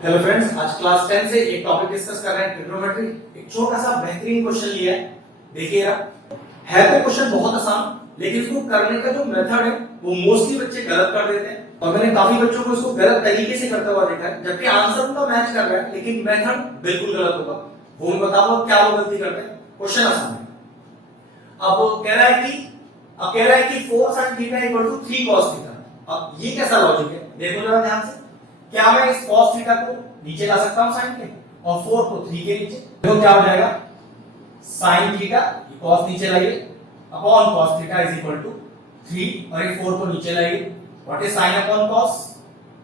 Hello friends, आज class 10 से एक टॉपिक डिस्कस कर रहे हैं ट्रिग्नोमेट्री। एक छोटा सा बेहतरीन क्वेश्चन लिया है, देखिएगा। है तो क्वेश्चन बहुत आसान, लेकिन इसको करने का जो मेथड है वो मोस्टली बच्चे गलत कर देते हैं और मैंने काफी बच्चों को इसको गलत तरीके से करते हुआ देखा है, जबकि आंसर उनका मैच कर रहा है लेकिन मेथड बिल्कुल गलत होगा। वो मैं बताऊंगा क्या वो गलती करते हैं। क्वेश्चन आसान है। अब कह रहा है कि 4 sin theta equal to 3 cos theta. अब ये कैसा लॉजिक है, देखो जरा ध्यान से। क्या मैं इस cos थीटा को नीचे ला सकता हूं sin के और 4 को 3 के नीचे? देखो क्या हो जाएगा, sin थीटा cos नीचे लाइए upon cos theta is equal to 3 और ये 4 को नीचे लाइए। What is sin upon cos?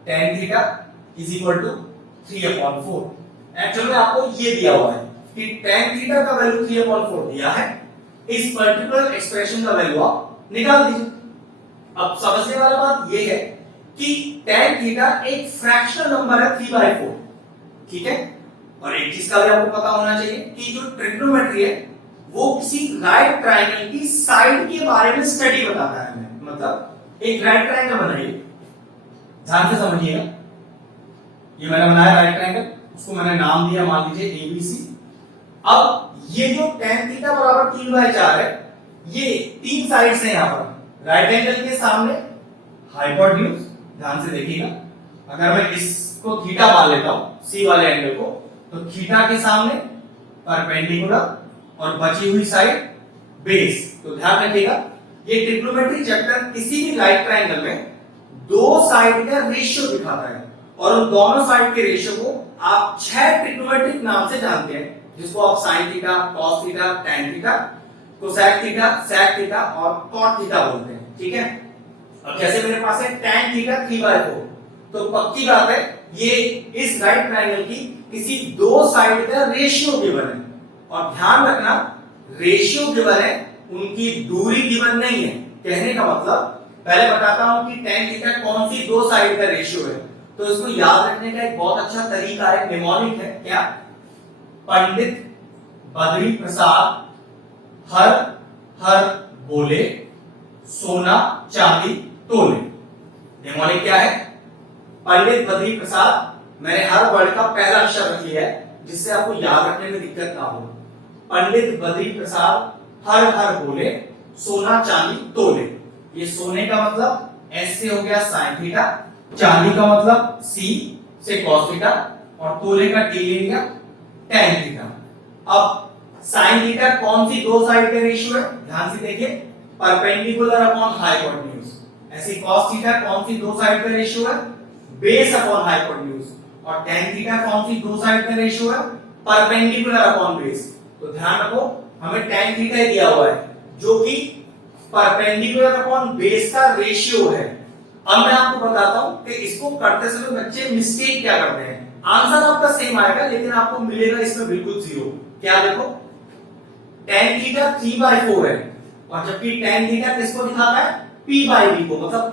tan theta is equal to 3 upon 4। Actually में आपको ये दिया हुआ है कि tan थीटा का वैल्यू 3 अपॉन 4 दिया है, इस पर्टिकुलर एक्सप्रेशन का वैल्यू आप निकाल दीजिए। अब समझने वाला बात ये है कि tan थीटा एक फ्रैक्शनल नंबर है 3/4, ठीक है। और एक चीज का भी आपको पता होना चाहिए कि जो ट्रिग्नोमेट्री है वो किसी राइट ट्रायंगल की साइड के बारे में स्टडी बताता है हमें। मतलब एक राइट ट्रायंगल बनाइए, ध्यान से समझिएगा। ये मैंने बनाया राइट ट्रायंगल, उसको मैंने नाम दिया मान लीजिए ABC। अब ये जो tan थीटा बराबर 3/4 है, ये 3 साइड्स हैं यहां पर। राइट एंगल के सामने हाइपोटेन्यूज, ध्यान से देखिएगा। अगर मैं इसको थीटा मान लेता हूं, C वाले एंगल को, तो थीटा के सामने परपेंडिकुलर और बची हुई साइड बेस। तो ध्यान रखिएगा, ये ट्रिग्नोमेट्री चैप्टर किसी भी राइट ट्रायंगल में दो साइड का रेशियो दिखाता है और उन दोनों साइड के रेशियो को आप 6 ट्रिग्नोमेट्रिक नाम से जानते हैं, जिसको आप sin theta, cos theta, tan theta, cosec theta, sec theta और cot थीटा बोलते हैं, ठीक है। अब जैसे मेरे पास है tan थीटा 3/4, तो पक्की बात है ये इस राइट ट्रायंगल की किसी दो साइड का रेशियो गिवन है। और ध्यान रखना, रेशियो गिवन है, उनकी दूरी गिवन नहीं है। कहने का मतलब, पहले बताता हूं कि tan थीटा कौन सी दो साइड का रेशियो है। तो इसको याद रखने का एक बहुत अच्छा तरीका है, निमोनिक है। क्या? पंडित बद्री प्रसाद हर हर बोले, सोना चांदी तोले। निमोनिक क्या है? पंडित बद्री प्रसाद। मैंने हर वर्ड का पहला अक्षर रख लिया है जिससे आपको याद रखने में दिक्कत ना हो। पंडित बद्री प्रसाद हर हर बोले, सोना चांदी तोले। ये सोने का मतलब S से हो गया sin थीटा, चांदी का मतलब C से cos थीटा और तोले का T ले लिया tan थीटा। अब sin थीटा कौन सी दो साइड का रेशियो है? ध्यान से देखिए, परपेंडिकुलर अपॉन हाइपोटेन्यूज। ऐसी cos थीटा कौन सी दो साइड का रेशियो है? Base upon hypotenuse. और tan थीटा कौन सी दो साइड का रेशियो है? Perpendicular upon base. तो ध्यान रखो, हमें tan थीटा दिया हुआ है जो कि परपेंडिकुलर अपॉन बेस का रेशियो है। अब मैं आपको बताता हूं कि इसको करते समय बच्चे मिस्टेक क्या करते हैं। आंसर आपका सेम आएगा लेकिन आपको मिलेगा इसमें बिल्कुल जीरो। क्या? देखो, tan थीटा 3/4 है और जबकि tan थीटा किसको दिखाता है? P/D को, मतलब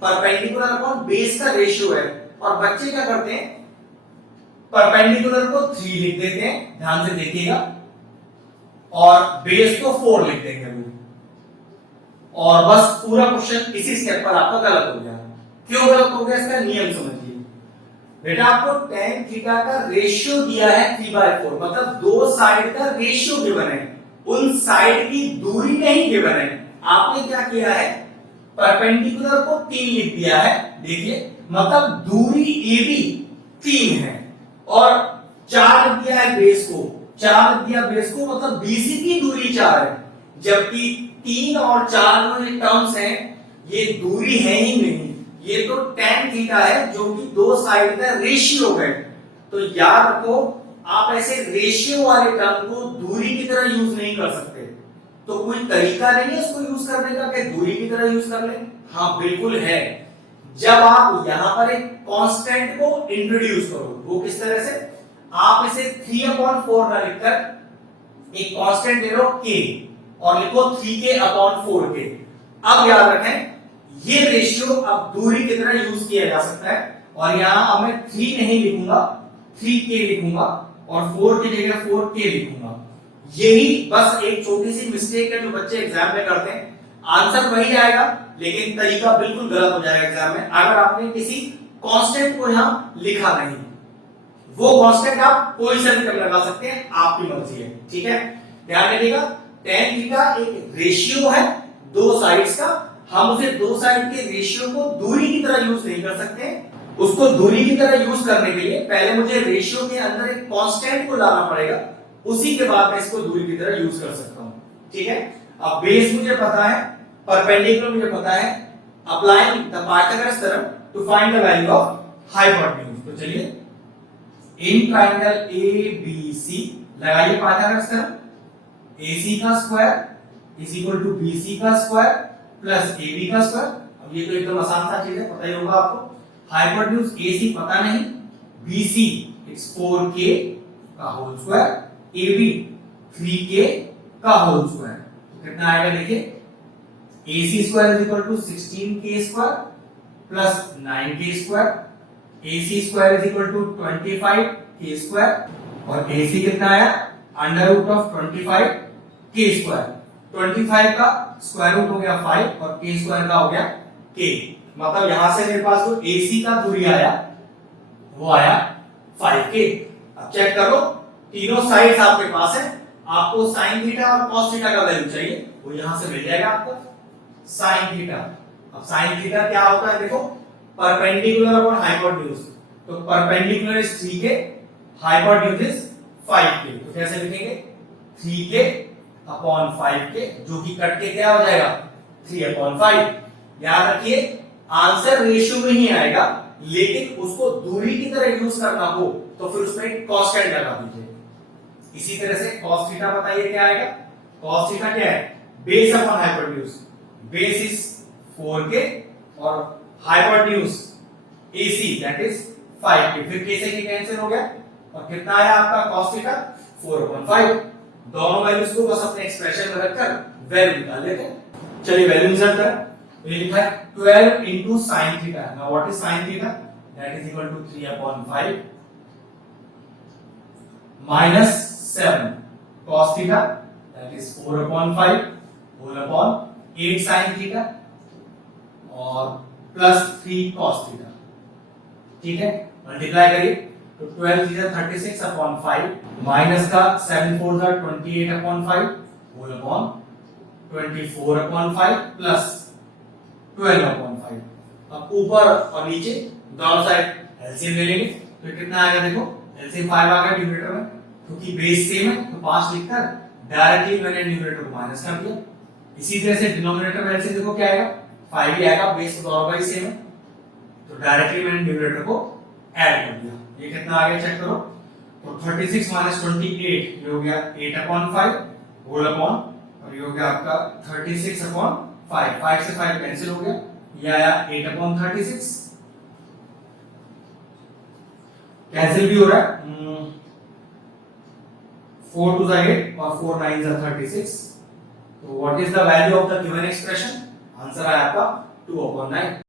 परपेंडिकुलर अपॉन बेस का रेशियो है। और बच्चे क्या करते हैं, परपेंडिकुलर को 3 लिख देते हैं, ध्यान से देखिएगा, और बेस को 4 लिख देंगे। और बस पूरा क्वेश्चन इसी स्टेप पर आपका गलत हो गया। क्यों गलत हो गया? इसका नियम समझिए। बेटा, आपको tan थीटा का रेशियो दिया है 3/4, मतलब दो साइड का रेशियो गिवन है, उन साइड की दूरी नहीं गिवन है। आपने क्या किया है, परपेंडिकुलर को 3 लिख दिया है। देखिए, मतलब दूरी AB 3 है और 4 लिख दिया है बेस को। 4 लिख दिया बेस को, मतलब BC की दूरी 4 है, जबकि 3 और 4 में ये टर्म्स हैं, ये दूरी है ही नहीं। ये तो tan थीटा है जो कि दो साइड का रेशियो है। तो याद रखो, आप ऐसे रेशियो वाले टर्म को दूरी की तरह यूज नहीं कर सकते। तो कोई तरीका नहीं है इसको यूज करने का कि दूरी की तरह यूज कर ले? हाँ, बिल्कुल है। जब आप यहां पर एक कांस्टेंट को इंट्रोड्यूस करो, वो किस तरह से? आप इसे 3/4 ना लिखकर एक कांस्टेंट ले लो k और लिखो 3k/4k। अब याद रखें, ये रेशियो अब दूरी की तरह यूज किया जा सकता है और यहां मैं 3 नहीं लिखूंगा, 3k लिखूंगा और 4 की जगह 4k लिखूंगा। यही बस एक छोटी सी मिस्टेक है जो बच्चे एग्जाम में करते हैं। आंसर वही आएगा लेकिन तरीका बिल्कुल गलत हो जाएगा एग्जाम में, अगर आपने किसी कांस्टेंट को यहां लिखा नहीं। वो कांस्टेंट आप कोई सा भी टर्म लगा सकते हैं, आपकी मर्जी है, ठीक है। ध्यान रखिएगा tan थीटा एक रेशियो है दो साइड्स का, हम उसे दो साइड के रेशियो को दूरी की तरह यूज नहीं कर सकते। उसको दूरी की तरह यूज करने के लिए पहले मुझे रेशियो के अंदर एक कांस्टेंट को लाना पड़ेगा, उसी के बाद मैं इसको दूरी की तरह यूज कर सकता हूं, ठीक है। अब बेस मुझे पता है, परपेंडिकुलर मुझे पता है, applying the Pythagoras theorem to find the value of hypotenuse. तो चलिए इन ट्रायंगल ABC लगाइए पाइथागोरस थ्योरम, AC का square is equal to BC का स्क्वायर प्लस AB का स्क्वायर। अब ये तो एकदम आसान सा चीज है, पता ही होगा आपको। हाइपोटेन्यूज AC पता नहीं, BC इट्स 4K का होल स्क्वायर, AB 3K का होल स्क्वायर। तो कितना आएगा देखिए, AC square is equal to 16K square plus 9K square, AC square is equal to 25K square और AC कितना आया, under root of 25K square. 25 का स्क्वायर रूट हो गया 5 और K स्क्वायर का हो गया K। मतलब यहां से मेरे पास जो AC का दूरी आया वो आया 5K। अब चेक करो, तीनों साइड्स आपके पास है, आपको साइन थीटा और कॉस थीटा का वैल्यू चाहिए, वो यहां से मिल जाएगा आपको साइन थीटा। अब साइन थीटा क्या होता है देखो, परपेंडिकुलर अपॉन हाइपोटेन्यूज। तो perpendicular is 3K, hypotenuse is 5K। तो कैसे लिखेंगे, 3K अपॉन 5K, जो कि कट के क्या हो जाएगा 3/5। याद रखिए आंसर रेशियो में ही आएगा, लेकिन उसको दूरी की तरह यूज करना हो तो फिर उसमें कांस्टेंट लगा दीजिए। इसी तरह से cos थीटा बताइए क्या आएगा, cos थीटा क्या है, base upon hypotenuse. Base is 4K और hypotenuse AC that is 5K। फिर K से K कैंसिल हो गया और कितना आया आपका cos थीटा 4/5। दोनों वैल्यूज को बस अपने एक्सप्रेशन में रखकर वैल्यू निकाल लेते हैं। चलिए वैल्यू निकालते हैं। तो ये लिखा है 12 into sin theta. Now what is sin theta, that is equal to 3/5 minus 7 cos theta that is 4/5 whole upon 8 sin theta और प्लस 3 cos थीटा, ठीक है। मल्टीप्लाई करिए तो 12 थीटा 36/5 माइनस का 7 4 जा 28/5 होल अपॉन 24/5 प्लस 12/5। अब ऊपर और नीचे दोनों साइड एलसीएम ले लेंगे तो कितना आएगा देखो, एलसीएम 5 आ गया न्यूमरेटर में, क्योंकि बेस सेम है तो 5 लिखकर डायरेक्टली मैंने न्यूमरेटर को माइनस कर दिया। इसी तरह से डिनोमिनेटर में एलसीएम देखो क्या आएगा, 5 ही आएगा, बेस तो दोनों का ही सेम है, तो डायरेक्टली मैंने न्यूमरेटर को ऐड कर दिया। ये कितना आ गया चेक करो, तो 36 माइनस 28 ये हो गया 8/5 होल अपॉन, और ये हो गया आपका 36/5, 5 से 5 कैंसिल हो गया, ये आया 8/36 कैंसिल भी हो रहा है, 4 2 8 और 4 9 36। तो what is the value of the given expression, answer आया आपका 2/9।